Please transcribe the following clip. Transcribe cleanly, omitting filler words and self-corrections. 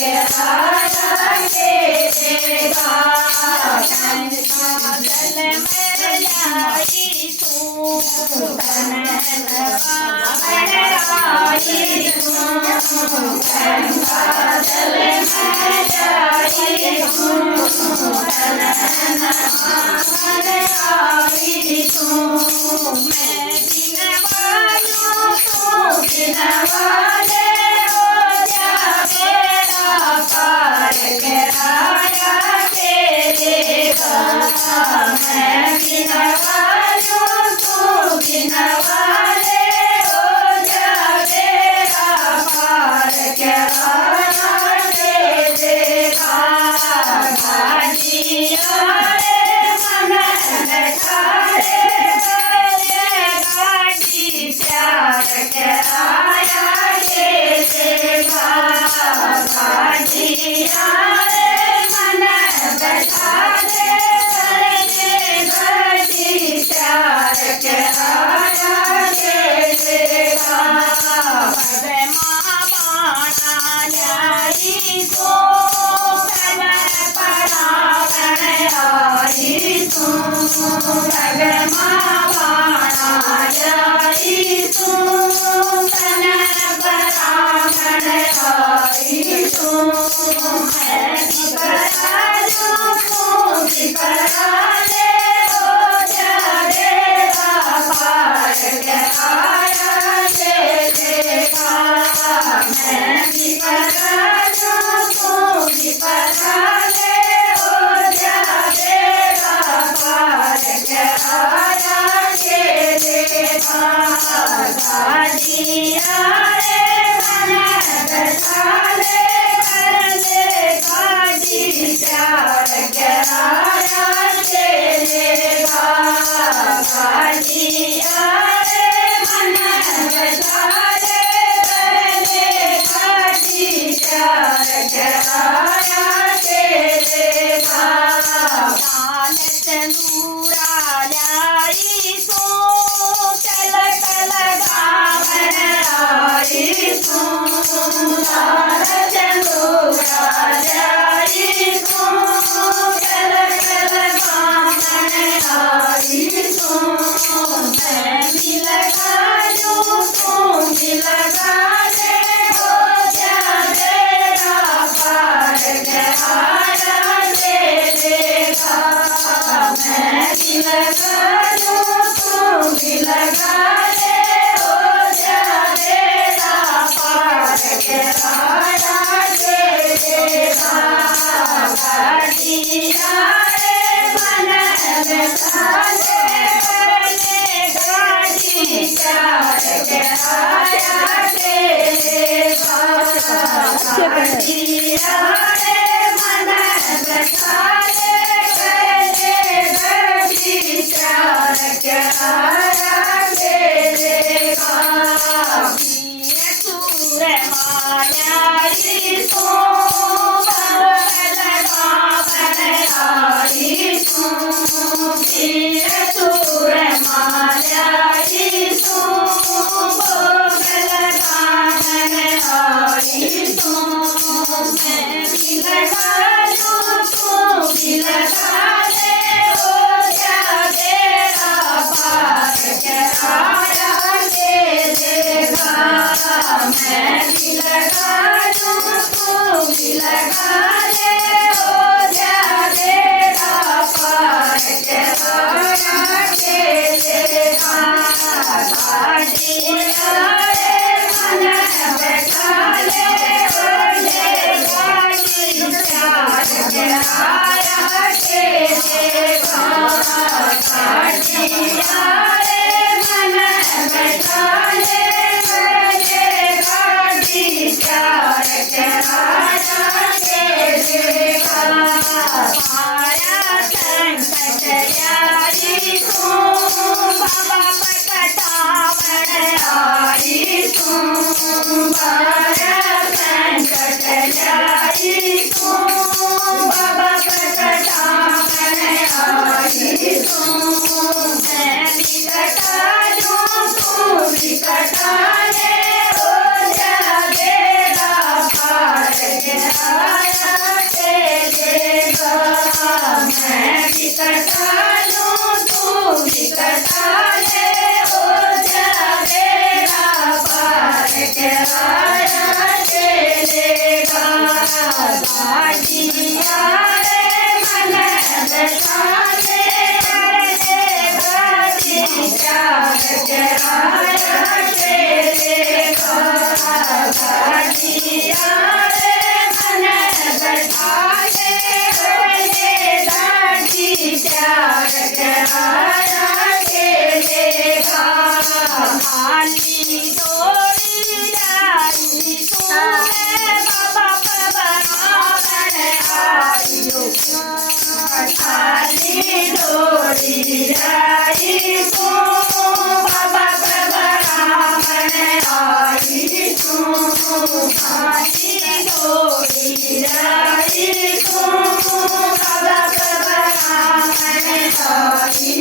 के राजा के देखा जल में लाई तू आई तू गंगा जल में लाई तू आई तू मैं बिना वालों तू बिना वाले हो जा बेड़ा पार के राजा के देखा मैं बिना वालों तू बिना वाले हो जा बेड़ा पार के राजा के देखा गाजिया रे मन ठारे गाजी प्यार के राजा के देखा गाजिया रे मन ठारे गाजी प्यार के राजा के देखा पद्मा बाणा लाई तो परावण आई तू पद्मा बाणा लाई तू परावण आई तू मैं विपराजो तू विपराले हो जा बेड़ा पार के आया के देखा मैं विपराजो तू विपराले हो जा बेड़ा पार के आया के देखा गाजिया रे मन ठारे करले गाजी प्यार के राजा के देखा गाजिया रे मन ठारे करले गाजी प्यार के राजा के देखा लाल चंदूरा लाई सो चल चल गावन आई तू लाल चंदूरा लाई सो चल चल गावन आई तू मैं भी लगा जो तू भी लगा दे हो जा बेड़ा पार के आया के देखा मैं भी लगा जो तू भी लगा दे हो जा बेड़ा पार के आया के देखा गाजिया रे मन ठारे करले गाजी प्यार के आया के देखा गाजिया रे मन ठारे करले गाजी प्यार के आया के देखा वीर सूर मायाई सो गावन आई तू वीर सूर मायाई सो गावन आई तू मैं भी लगा जो तू भी लगा ले हो जा बेड़ा पार के आया के देखा मैं भी लगा जो तू भी लगा ले हो जा बेड़ा पार के आया के देखा ફાંસી તોડી લઈશું. ભગત રામને ધરી